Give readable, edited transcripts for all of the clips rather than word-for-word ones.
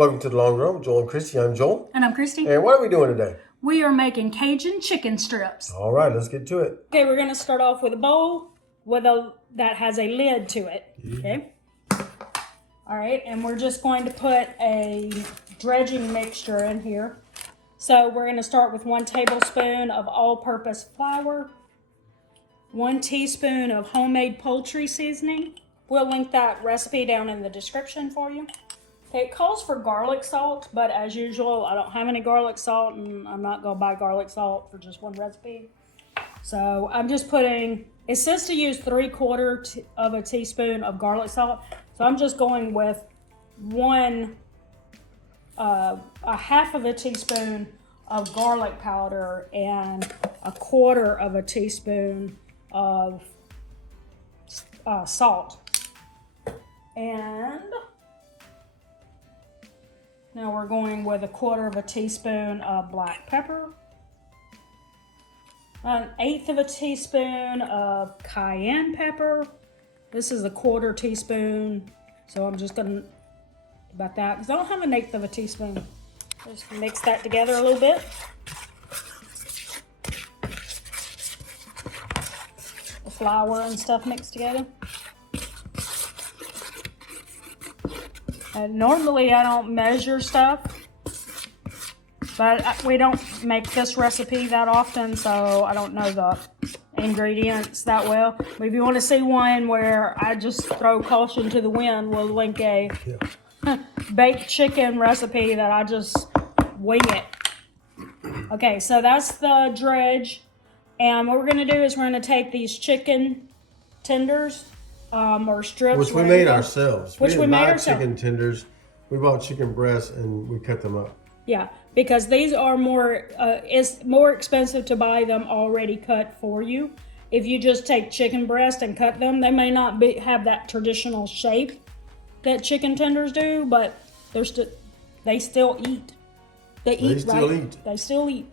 Welcome to the Long Run with Joel and Christy. I'm Joel. And I'm Christy. And what are we doing today? We are making Cajun chicken strips. All right, let's get to it. Okay, we're going to start off with a bowl that has a lid to it. Okay. All right, and we're just going to put a dredging mixture in here. So we're going to start with 1 tablespoon of all-purpose flour, 1 teaspoon of homemade poultry seasoning. We'll link that recipe down in the description for you. Okay, it calls for garlic salt, but as usual, I don't have any garlic salt, and I'm not going to buy garlic salt for just one recipe. So I'm just putting, it says to use 3/4 of a teaspoon of garlic salt. So I'm just going with a half of a teaspoon of garlic powder and 1/4 of a teaspoon of salt. And now we're going with 1/4 of a teaspoon of black pepper, 1/8 of a teaspoon of cayenne pepper. This is 1/4 teaspoon, so I'm just gonna about that because I don't have 1/8 of a teaspoon. Just mix that together a little bit. The flour and stuff mixed together. And normally I don't measure stuff, but we don't make this recipe that often, so I don't know the ingredients that well. But if you want to see one where I just throw caution to the wind, we'll link a baked chicken recipe that I just wing it. Okay, so that's the dredge. And what we're going to do is we're going to take these chicken tenders, or strips. Which we made ourselves. Which we made ourselves. Chicken tenders. We bought chicken breasts and we cut them up. Yeah, because these are more, it's more expensive to buy them already cut for you. If you just take chicken breast and cut them, they may not have that traditional shape that chicken tenders do, but they still eat. They still eat.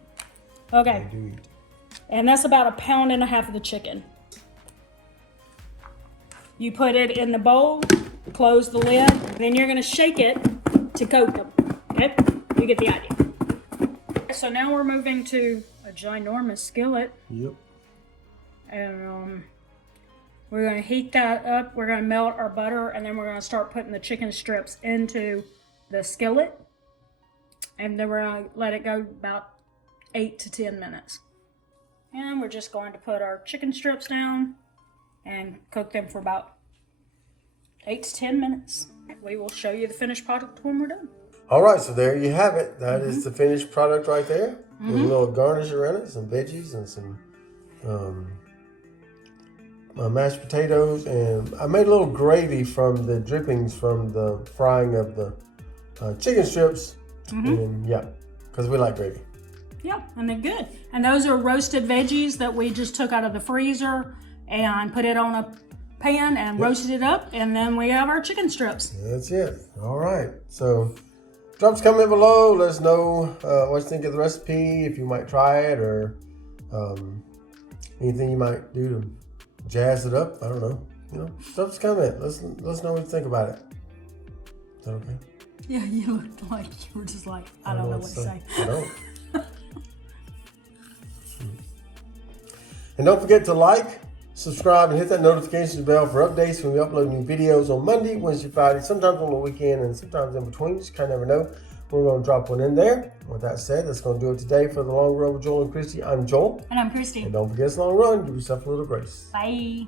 Okay. They do eat. And that's about 1.5 pounds of the chicken. You put it in the bowl, close the lid, then you're going to shake it to coat them. Okay? You get the idea. So now we're moving to a ginormous skillet. Yep. And we're going to heat that up. We're going to melt our butter, and then we're going to start putting the chicken strips into the skillet. And then we're going to let it go about 8 to 10 minutes. And we're just going to put our chicken strips down and cook them for about 8 to 10 minutes. We will show you the finished product when we're done. All right, so there you have it. That is the finished product right there. With a little garnish around it, some veggies and some mashed potatoes. And I made a little gravy from the drippings from the frying of the chicken strips. And yeah, because we like gravy. Yeah, and they're good. And those are roasted veggies that we just took out of the freezer and put it on a pan and roasted it up, and then we have our chicken strips. That's it. All right. So drop us a comment below. Let us know what you think of the recipe, if you might try it, or anything you might do to jazz it up. I don't know. You know, drop us a comment. Let's know what you think about it. Is that okay? Yeah, you looked like you were just like, I don't know what to say. I don't. And don't forget to like, subscribe, and hit that notification bell for updates when we upload new videos on Monday, Wednesday, Friday, sometimes on the weekend, and sometimes in between. Just kind of never know. We're going to drop one in there. With that said, that's going to do it today for the Long Run with Joel and Christy. I'm Joel. And I'm Christy. And don't forget, it's a long run. Give yourself a little grace. Bye.